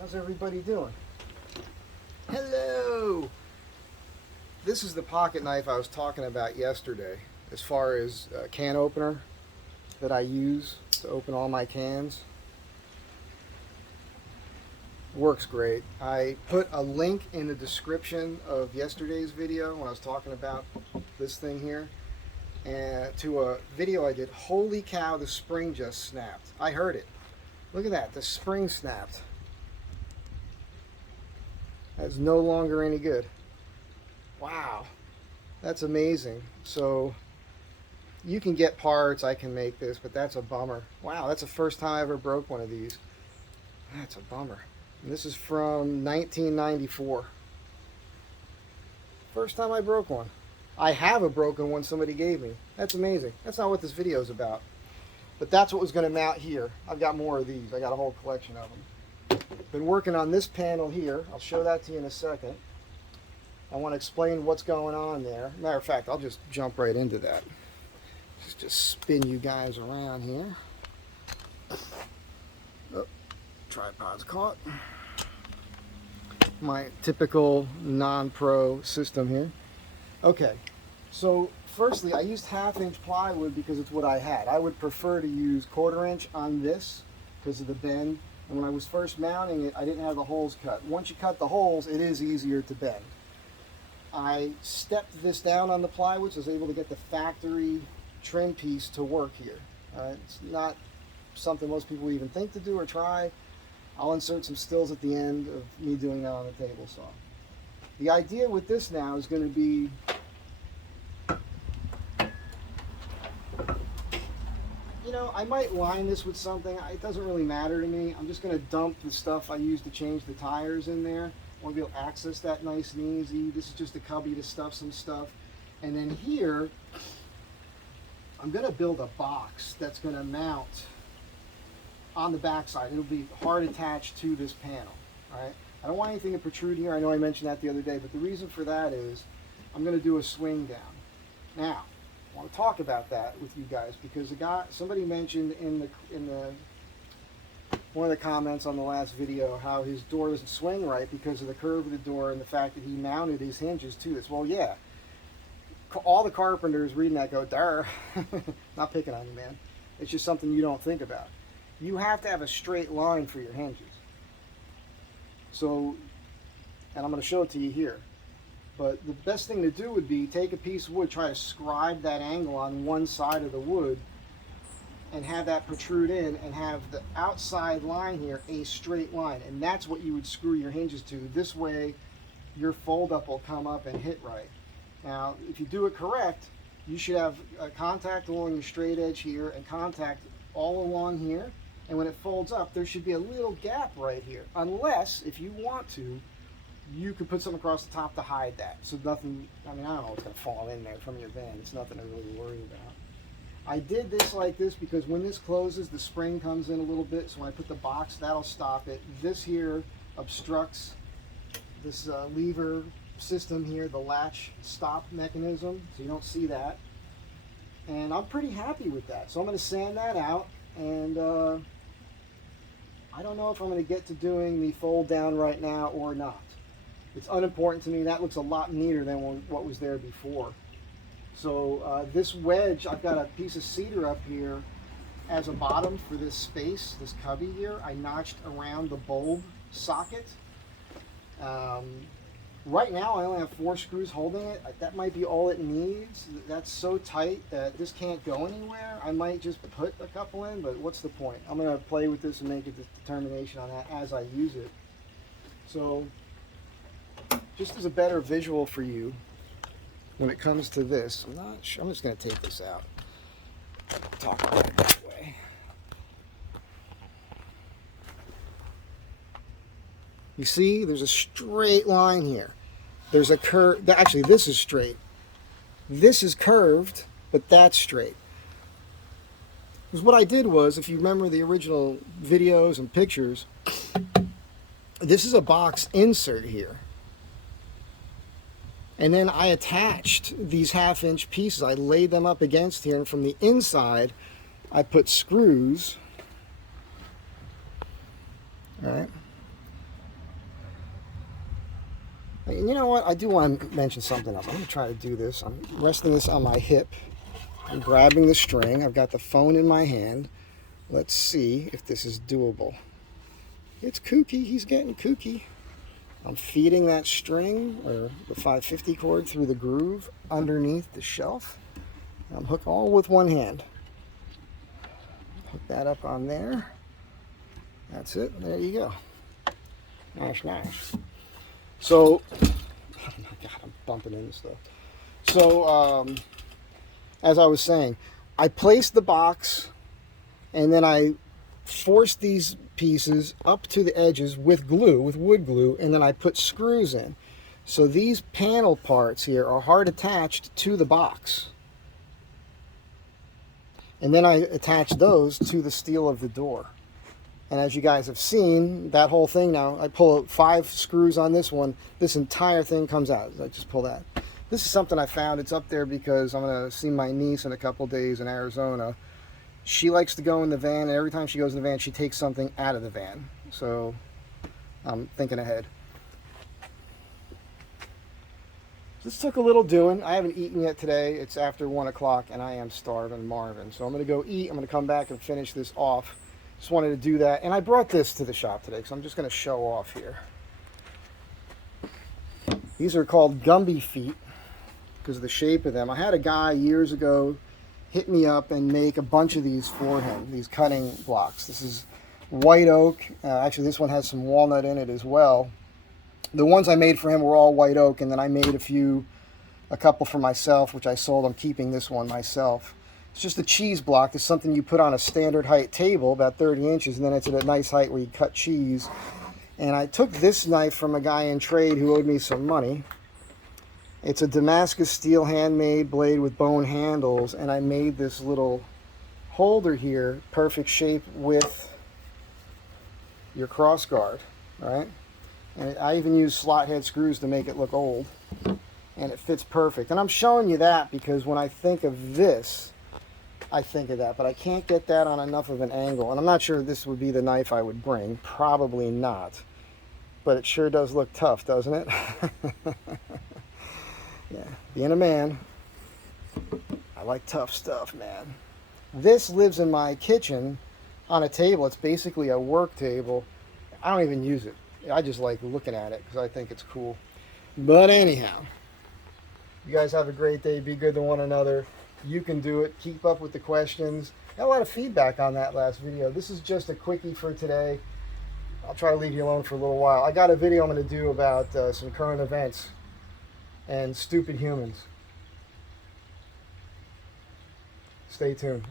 How's everybody doing? Hello! This is the pocket knife I was talking about yesterday as far as a can opener that I use to open all my cans. Works great. I put a link in the description of yesterday's video when I was talking about this thing here, and to a video I did. Holy cow, the spring just snapped. I heard it. Look at that, the spring snapped. That's no longer any good. Wow, that's amazing. So you can get parts, I can make this, but that's a bummer. Wow, that's the first time I ever broke one of these. That's a bummer. And this is from 1994. First time I broke one. I have a broken one somebody gave me. That's amazing. That's not what this video is about. But that's what was going to mount here. I've got more of these. I got a whole collection of them. Been working on this panel here. I'll show that to you in a second. I want to explain what's going on there. Matter of fact, I'll just jump right into that. Just spin you guys around here. Oh, tripod's caught. My typical non-pro system here. Okay, so firstly, I used 1/2-inch plywood because it's what I had. I would prefer to use 1/4-inch on this because of the bend. And when I was first mounting it, I didn't have the holes cut. Once you cut the holes, it is easier to bend. I stepped this down on the plywood, so I was able to get the factory trim piece to work here. It's not something most people even think to do or try. I'll insert some stills at the end of me doing that on the table saw. The idea with this now is going to be I might line this with something. It doesn't really matter to me. I'm just going to dump the stuff I use to change the tires in there. I want to be able to access that nice and easy. This is just a cubby to stuff some stuff. And then here, I'm going to build a box that's going to mount on the back side. It'll be hard attached to this panel. All right. I don't want anything to protrude here. I know I mentioned that the other day, but the reason for that is I'm going to do a swing down. Now, I want to talk about that with you guys because somebody mentioned in the one of the comments on the last video how his door doesn't swing right because of the curve of the door and the fact that he mounted his hinges to this. Well, yeah, all the carpenters reading that go, "Darr." Not picking on you, man. It's just something you don't think about. You have to have a straight line for your hinges. So, and I'm going to show it to you here. But the best thing to do would be take a piece of wood, try to scribe that angle on one side of the wood and have that protrude in and have the outside line here a straight line. And that's what you would screw your hinges to. This way your fold up will come up and hit right. Now, if you do it correct, you should have a contact along your straight edge here and contact all along here. And when it folds up, there should be a little gap right here. Unless, if you want to, you could put something across the top to hide that. So nothing, I don't know what's going to fall in there from your van. It's nothing to really worry about. I did this like this because when this closes, the spring comes in a little bit. So when I put the box, that'll stop it. This here obstructs this lever system here, the latch stop mechanism. So you don't see that. And I'm pretty happy with that. So I'm going to sand that out. And I don't know if I'm going to get to doing the fold down right now or not. It's unimportant to me. That looks a lot neater than what was there before. So this wedge, I've got a piece of cedar up here as a bottom for this space, this cubby here. I notched around the bulb socket. Right now I only have 4 screws holding it. That might be all it needs. That's so tight that this can't go anywhere. I might just put a couple in, but what's the point? I'm going to play with this and make a determination on that as I use it. So just as a better visual for you when it comes to this, I'm not sure. I'm just going to take this out. Talk about it that way. You see, there's a straight line here. There's a curve. Actually, this is straight. This is curved, but that's straight. Because what I did was, if you remember the original videos and pictures, this is a box insert here. And then I attached these 1/2-inch pieces. I laid them up against here, and from the inside, I put screws. All right. And you know what? I do want to mention something else. I'm going to try to do this. I'm resting this on my hip. I'm grabbing the string. I've got the phone in my hand. Let's see if this is doable. It's kooky. He's getting kooky. I'm feeding that string, or the 550 cord, through the groove underneath the shelf. I'm hooked all with one hand. Hook that up on there. That's it. There you go. Nice, nice. So, oh my God, I'm bumping into stuff. So, as I was saying, I placed the box, and then I forced these pieces up to the edges with glue, with wood glue, and then I put screws in. So these panel parts here are hard attached to the box. And then I attach those to the steel of the door. And as you guys have seen, that whole thing now, I pull 5 screws on this one, this entire thing comes out. I just pull that. This is something I found. It's up there because I'm going to see my niece in a couple days in Arizona. She likes to go in the van, and every time she goes in the van, she takes something out of the van. So I'm thinking ahead. This took a little doing. I haven't eaten yet today. It's after 1 o'clock, and I am starving Marvin. So I'm going to go eat. I'm going to come back and finish this off. Just wanted to do that. And I brought this to the shop today, so I'm just going to show off here. These are called Gumby feet because of the shape of them. I had a guy years ago hit me up and make a bunch of these for him, these cutting blocks. This is white oak. Actually, this one has some walnut in it as well. The ones I made for him were all white oak, and then I made a couple for myself, which I sold. I'm keeping this one myself. It's just a cheese block. It's something you put on a standard height table, about 30 inches, and then it's at a nice height where you cut cheese. And I took this knife from a guy in trade who owed me some money. It's a Damascus steel handmade blade with bone handles, and I made this little holder here, perfect shape with your cross guard, right? And I even use slot head screws to make it look old, and it fits perfect. And I'm showing you that because when I think of this, I think of that, but I can't get that on enough of an angle. And I'm not sure this would be the knife I would bring. Probably not. But it sure does look tough, doesn't it? Yeah, being a man, I like tough stuff, man. This lives in my kitchen on a table. It's basically a work table. I don't even use it. I just like looking at it because I think it's cool. But anyhow, you guys have a great day. Be good to one another. You can do it. Keep up with the questions. Got a lot of feedback on that last video. This is just a quickie for today. I'll try to leave you alone for a little while. I got a video I'm going to do about some current events and stupid humans. Stay tuned.